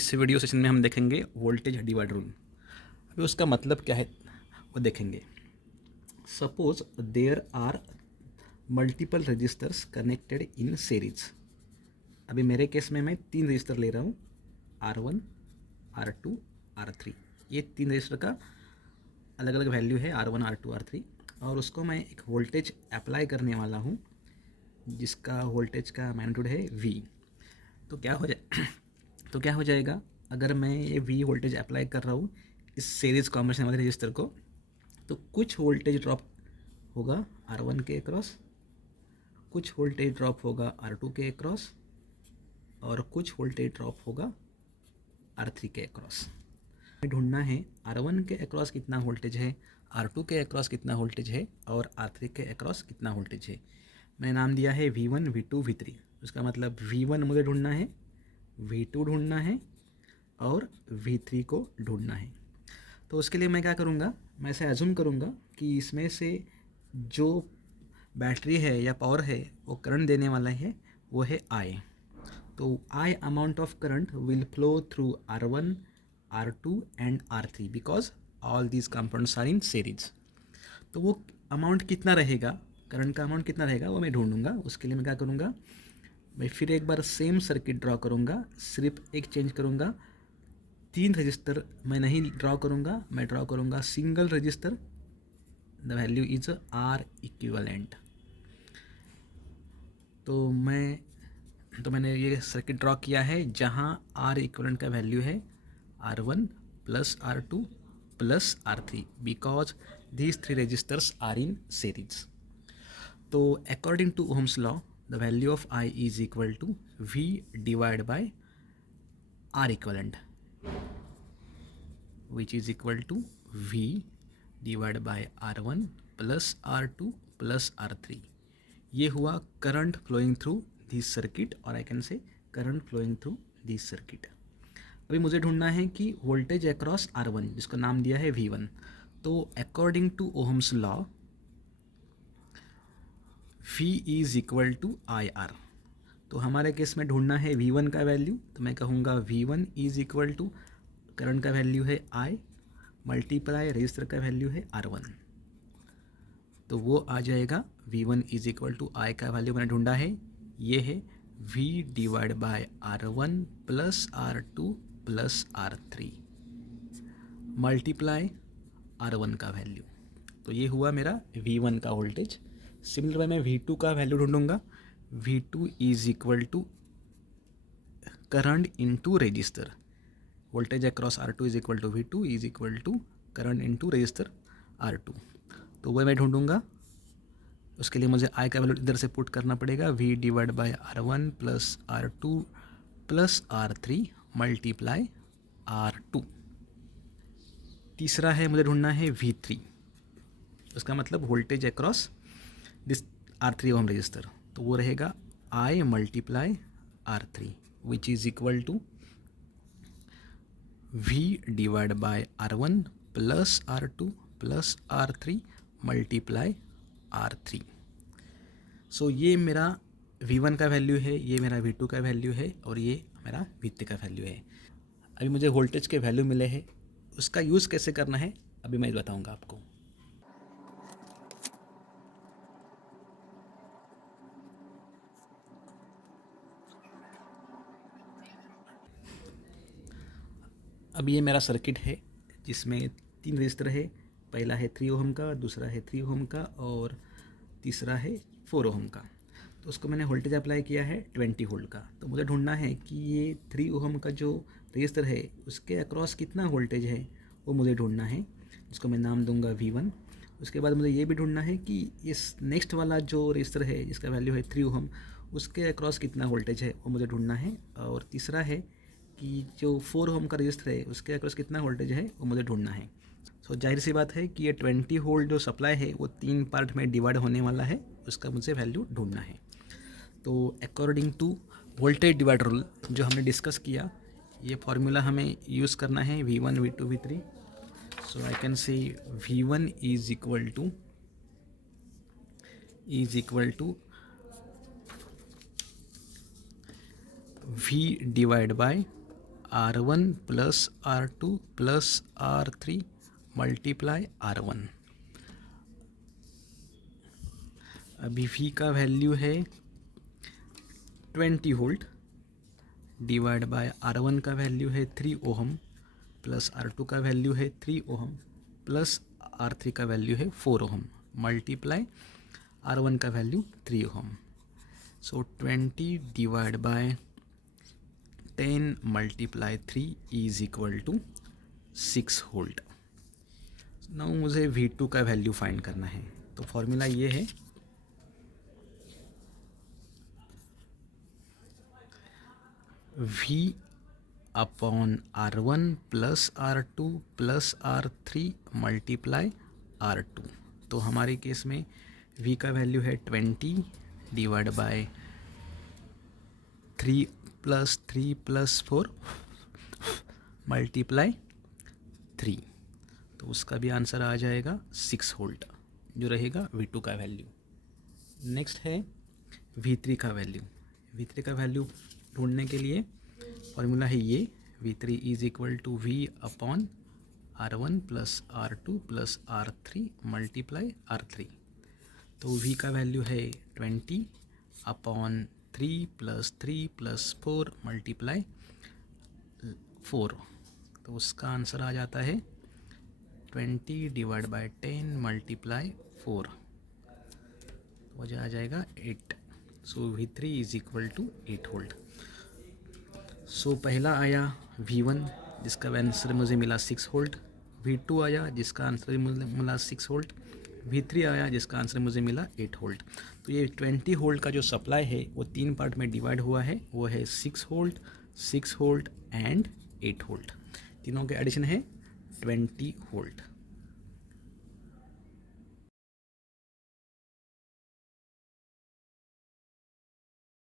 इस video session में हम देखेंगे वोल्टेज डिवाइड रूल। अभी उसका मतलब क्या है वो देखेंगे। Suppose there are multiple registers connected in series. अभी मेरे केस में मैं 3 रजिस्टर ले रहा हूँ, R1, R2, R3। ये 3 रजिस्टर का अलग अलग वैल्यू है, R1, R2, R3, और उसको मैं एक वोल्टेज अप्लाई करने वाला हूँ जिसका वोल्टेज का मैग्नीट्यूड है V। तो क्या हो जाएगा अगर मैं ये V वोल्टेज अप्लाई कर रहा हूँ इस सीरीज कॉम्बिनेशन वाले रजिस्टर को, तो कुछ वोल्टेज ड्रॉप होगा R1 के अक्रॉस, कुछ वोल्टेज ड्रॉप होगा R2 के अक्रॉस, और कुछ वोल्टेज ड्रॉप होगा R3 के अक्रॉस। ढूंढना है R1 के अक्रॉस कितना वोल्टेज है, R2 के अक्रॉस कितना वोल्टेज है, और R3 के अक्रॉस कितना वोल्टेज है। मैंने नाम दिया है V1, V2, V3। उसका मतलब V1 मुझे ढूंढना है, V2 ढूंढना है और V3 को ढूंढना है। तो उसके लिए मैं क्या करूँगा, मैं ऐसे एज्यूम करूँगा कि इसमें से जो बैटरी है या पावर है वो करंट देने वाला है वो है I। तो I amount of current will flow through R1, R2 and R3 because all these components are in series. तो वो अमाउंट कितना रहेगा, करंट का अमाउंट कितना रहेगा वो मैं ढूंढूंगा। उसके लिए मैं क्या करूँगा, मैं फिर एक बार सेम सर्किट ड्रॉ करूँगा, सिर्फ एक चेंज करूँगा। 3 रजिस्टर मैं नहीं ड्रॉ करूँगा, मैं ड्रॉ करूँगा single register. The value is R equivalent. तो मैंने ये सर्किट ड्रॉ किया है जहाँ R इक्विवेलेंट का वैल्यू है R1 plus R2 plus R3 because these 3 registers are in series. तो according to Ohm's law, the value of I is equal to V divided by R equivalent, which is equal to V divided by R1 plus R2 plus R3. ये हुआ current flowing through this circuit, और I can say current flowing through this circuit. अभी मुझे ढूंढना है कि voltage across R1 जिसका नाम दिया है V1। तो according to Ohm's law V is equal to IR। तो हमारे केस में ढूंढना है V1 का वैल्यू, तो मैं कहूँगा V1 is equal to current का वैल्यू है I मल्टीप्लाई रजिस्टर का वैल्यू है R1। तो वो आ जाएगा V1 is equal to I का वैल्यू मैंने ढूंढा है, ये है V divide by R1 plus R2 plus R3 multiply R1 का वैल्यू। तो ये हुआ मेरा V1 का वोल्टेज। सिमिलर वे मैं V2 का वैल्यू ढूंढूंगा। V2 is equal to current into resistor, voltage across R2 is equal to V2 is equal to current into resistor R2। तो वह मैं ढूंढूंगा। उसके लिए मुझे I का वैल्यू इधर से पुट करना पड़ेगा, V divide by R1 plus R2 plus R3 multiply R2। तीसरा है मुझे ढूंढना है V3, उसका मतलब voltage across this R3 ohm register. तो वो रहेगा I multiply R3 which is equal to V divide by R1 plus R2 plus R3 multiply R3। So ये मेरा V1 का वैल्यू है, ये मेरा V2 का वैल्यू है, और ये मेरा V3 का वैल्यू है। अभी मुझे वोल्टेज के वैल्यू मिले हैं, उसका यूज़ कैसे करना है अभी मैं बताऊंगा आपको। अब ये मेरा सर्किट है जिसमें 3 रजिस्टर है। पहला है 3 ओम का, दूसरा है 3 ओम का, और तीसरा है 4 ओम का। तो उसको मैंने वोल्टेज अप्लाई किया है 20 वोल्ट का। तो मुझे ढूंढना है कि ये 3 ओम का जो रजिस्टर है उसके अक्रॉस कितना वोल्टेज है वो मुझे ढूंढना है, जिसको मैं नाम दूंगा V1। उसके बाद मुझे ये भी ढूंढना है कि इस नेक्स्ट वाला जो रजिस्टर है जिसका वैल्यू है 3 ओम, उसके अक्रॉस कितना वोल्टेज है वो मुझे ढूंढना है। और तीसरा है कि जो 4 ओम का रजिस्टर है उसके अक्रॉस कितना वोल्टेज है वो मुझे ढूंढना है। सो जाहिर सी बात है कि ये 20 वोल्ट जो सप्लाई है वो 3 पार्ट में डिवाइड होने वाला है, उसका मुझे वैल्यू ढूंढना है। तो according to voltage divider rule जो हमने डिस्कस किया, ये फॉर्मूला हमें यूज़ करना है V1, V2, V3। So I can say V1 is equal to V divide by R1 plus R2 plus R3 multiply R1। अभी V का वैल्यू है 20 वोल्ट डिवाइड बाय R1 का वैल्यू है 3 ओहम प्लस R2 का value है 3 ohm plus R3 का value है 4 ohm multiply R1 का वैल्यू 3 ohm. So 20 divide by 10 multiply 3 is equal to 6 volt. Now मुझे V2 का वैल्यू फाइंड करना है, तो फॉर्मूला ये है V upon R1 plus R2 plus R3 multiply R2। तो हमारे केस में V का वैल्यू है 20 डिवाइड बाय 3 प्लस 4 मल्टीप्लाई 3, तो उसका भी आंसर आ जाएगा 6 वोल्ट, जो रहेगा V2 का वैल्यू। नेक्स्ट है V3 का वैल्यू। V3 का वैल्यू ढूंढने के लिए फॉर्मूला है ये, V3 is equal to V upon R1 plus R2 plus R3 multiply R3। तो V का वैल्यू है 20 अपॉन 3 प्लस 4 मल्टीप्लाई 4, तो उसका आंसर आ जाता है 20 डिवाइड बाय 10 मल्टीप्लाई 4, हो जाएगा 8। So V3 is equal to 8 volt. So पहला आया V1 जिसका आंसर मुझे मिला 6 वोल्ट, V2 आया जिसका आंसर मुझे मिला 6 वोल्ट, V3 आया जिसका आंसर मुझे मिला 8 वोल्ट। तो ये 20 वोल्ट का जो सप्लाई है वो 3 पार्ट में डिवाइड हुआ है, वो है 6 वोल्ट, 6 वोल्ट एंड 8 वोल्ट। तीनों के एडिशन है 20 वोल्ट।